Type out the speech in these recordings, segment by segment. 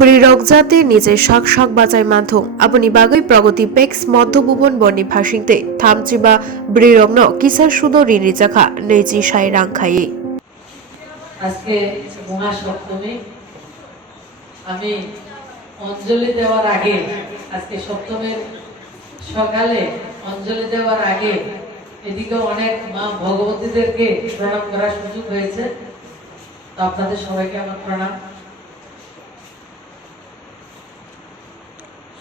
ব্রিৰগজাতে নিজে শাক বাজাই মানথং আপনি বাগৈ প্রগতি পেক্স মধ্যভুবন বর্ণি ভাষিংতে থামচিবা ব্রিরগ্ন কিসার সুদ রিরি জাখা নেজি সাই রাংখায়ে আজকে মহাসপ্তমী আমি অঞ্জলি দেওয়ার আগে আজকে সপ্তমীর সকালে অঞ্জলি দেওয়ার আগে এদিকে অনেক মা ভগবতীদেরকে প্রণাম করার সুযোগ হয়েছে। তো আপনাদের সবাইকে আমার প্রণাম।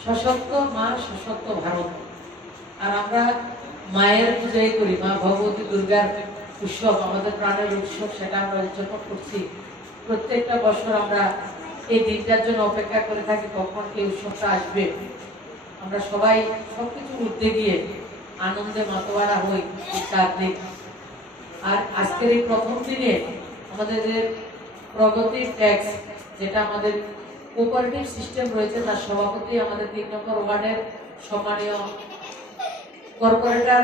সশক্ত মা, সশক্ত ভারত। আর আমরা মায়ের পূজাই করি, মা ভগবতী দুর্গার উৎসব, আমাদের প্রাণের উৎসব, সেটা আমরা উদযাপন করছি। প্রত্যেকটা বছর আমরা এই দিনটার জন্য অপেক্ষা করে থাকি কখন এই উৎসবটা আসবে। আমরা সবাই সবকিছু উঠতে গিয়ে আনন্দে মাতোয়ারা হই এই 4 দিন। আর আজকের এই প্রথম দিনে আমাদের যে প্রগতি ট্যাক্স, যেটা আমাদের কোঅপারেটিভ সিস্টেম রয়েছে, তার সভাপতি আমাদের 3 নম্বর ওয়ার্ডের সম্মানীয় কর্পোরেটর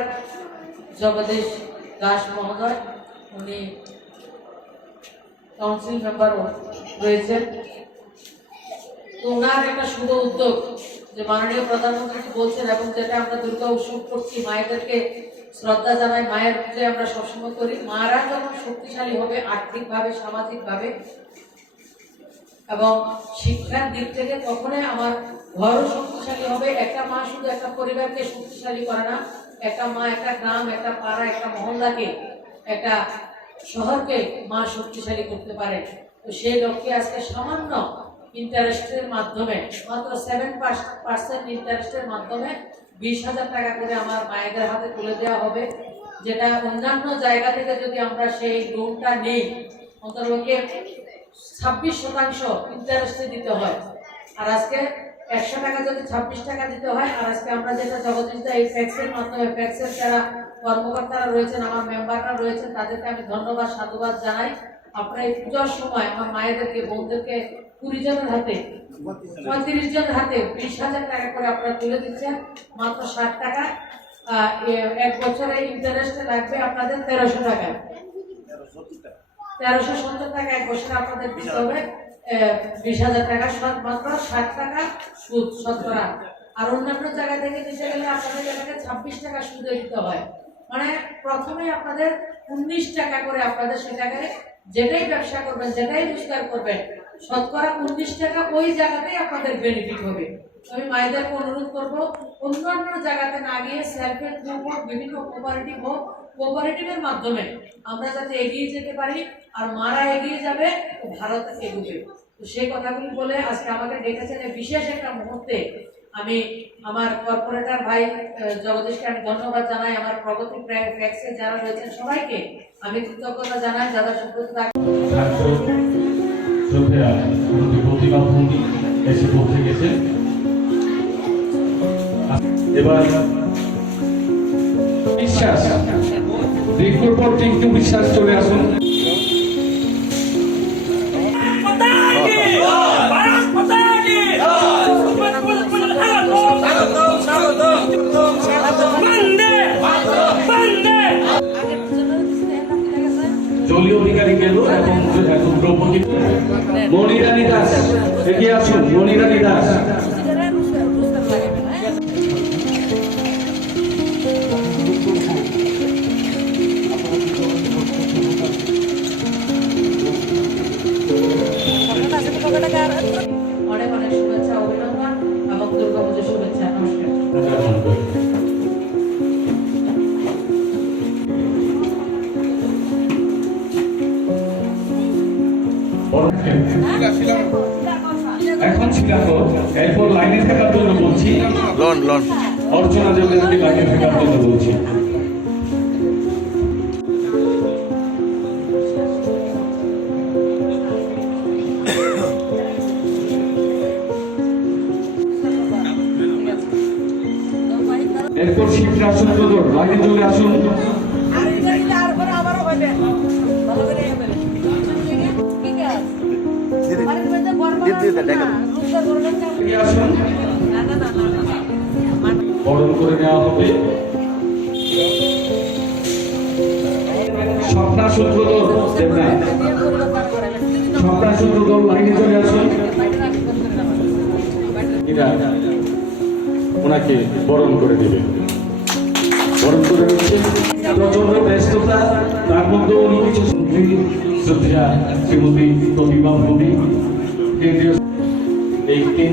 জগদীশ দাস মহোদয়, উনি কাউন্সিল মেম্বারও রয়েছেন। তো ওনার একটা শুভ উদ্যোগ যে মাননীয় প্রধানমন্ত্রী বলছেন, এবং যেটা আমরা দুর্গা উৎসব করছি, মায়েদেরকে শ্রদ্ধা জানাই, মায়ের পূজায় আমরা সবসময় করি। মারা যখন শক্তিশালী হবে আর্থিকভাবে, সামাজিকভাবে এবং শিক্ষার দিক থেকে, তখনই আমার ঘরও শক্তিশালী হবে। একটা মা শুধু একটা পরিবারকে শক্তিশালী করে না, একটা মা একটা গ্রাম, একটা পাড়া, একটা মহল্লাকে, একটা শহরকে মা শক্তিশালী করতে পারে। তো সেই লক্ষ্যে আজকে সামান্য ইন্টারেস্টের মাধ্যমে, মাত্র 7% ইন্টারেস্টের মাধ্যমে 20,000 টাকা করে আমার মায়েদের হাতে তুলে দেওয়া হবে। যেটা অন্যান্য জায়গা থেকে যদি আমরা সেই লোনটা নেই, অন্তর্পক্ষে 26% ইন্টারেস্টে দিতে হয়। আর আজকে 100 টাকা যদি 26 টাকা দিতে হয়। আর আজকে আমরা যেটা জগদীশদা এই ফ্যাক্সের মাধ্যমে, ফ্যাক্সের যারা কর্মকর্তারা রয়েছেন, আমার মেম্বাররা রয়েছেন, তাদেরকে আমি ধন্যবাদ, সাধুবাদ জানাই। আপনারা এই পূজার সময় আমার মায়েদেরকে, বোনদেরকে 20 জনের হাতে, 35 জনের হাতে 20,000 টাকা করে আপনারা তুলে দিচ্ছেন মাত্র 60 টাকা। এক বছরে ইন্টারেস্টে লাগবে আপনাদের 1300 টাকা, 1370 টাকা এক বছরে আপনাদের দিতে হবে। 20,000 টাকা মাত্র 60 টাকা সুদ শতকরা। আর অন্যান্য জায়গা থেকে নিতে গেলে আপনাদের এলাকায় 26 টাকা সুদে দিতে হয়। মানে প্রথমে আপনাদের 19 টাকা করে, আপনাদের সেটাকে যেটাই ব্যবসা করবেন, যেটাই রোজগার করবেন, শতকরা 19 টাকা ওই জায়গাতেই আপনাদের বেনিফিট হবে। আমি মায়েদেরকে অনুরোধ করবো, অন্যান্য জায়গাতে না গিয়ে সেলফ হেল্প গ্রুপ হোক, বিভিন্ন কোঅপারেটিভ হোক, কোঅপারেটিভের মাধ্যমে আমরা যাতে এগিয়ে যেতে পারি। আর মারা এগিয়ে যাবে তো ভারত এগোবে। তো সেই কথাগুলি বলে আজকে আমাকে ডেকেছেন বিশেষ একটা মুহূর্তে। আমি আমার কর্পোরেটর ভাই জগদীশকে আমি ধন্যবাদ জানাই। আমার প্রগতি ফ্যাক্সে যারা রয়েছেন সবাইকে আমি কৃতজ্ঞতা জানাই। যারা সুব্রত এসে পৌঁছে গেছে। এবার বিশ্বাস, দীর্ঘর পর টিঙ্কু বিশ্বাস চলে আসুন। জলীয় অধিকারী গেল এবং এখন দ্রৌপদী। মণিরানী দাস এগিয়ে আসুন, মণিরানী দাস। অনেক অনেক শুভেচ্ছা, অভিনন্দন এবং দুর্গা পুজোর শুভেচ্ছা। নমস্কার। এখন শিলাকর, এরপর লাইনে থাকার জন্য বলছি। অর্চনা দেবীকে লাইনে থাকার জন্য বলছি। এরপর শিবরাজ চন্দ্রধর লাইনে চলে আসুন। বরণ করে নেওয়া হবে। স্বপ্না সূত্রধর দেবনাথ, স্বপ্না সূত্রধর লাইনে চলে আসুন। কর্মীরা ওনাকে বরণ করে দেবে। বরণ করে নিচ্ছে প্রচন্ড ব্যস্ততা, তার মধ্যে উনি কিছু মন্ত্রী শ্রদ্ধা শ্রীমতী প্রতিভা মোদী কেন্দ্রীয় এই তিন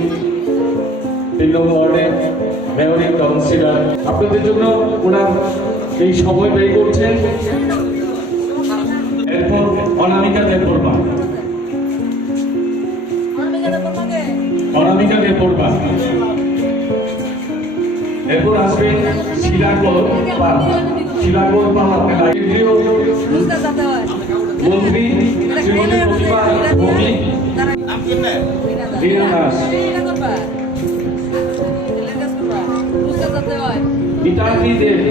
নম্বর ওয়ার্ডের মেয়রিং কাউন্সিলর আপনাদের জন্য ওনার এই সময় ব্যয় করছেন। এরপর অনামিকা দেববর্মা, অনামিকা দেববর্মা, এরপর আসবেন শিলাকর পাল, শিলাকর পাল আপনার কেন্দ্রীয় মন্ত্রী শ্রীমতী প্রতিভা ভৌমিক, লীনা দাস, গীতাঞ্জলি দেব।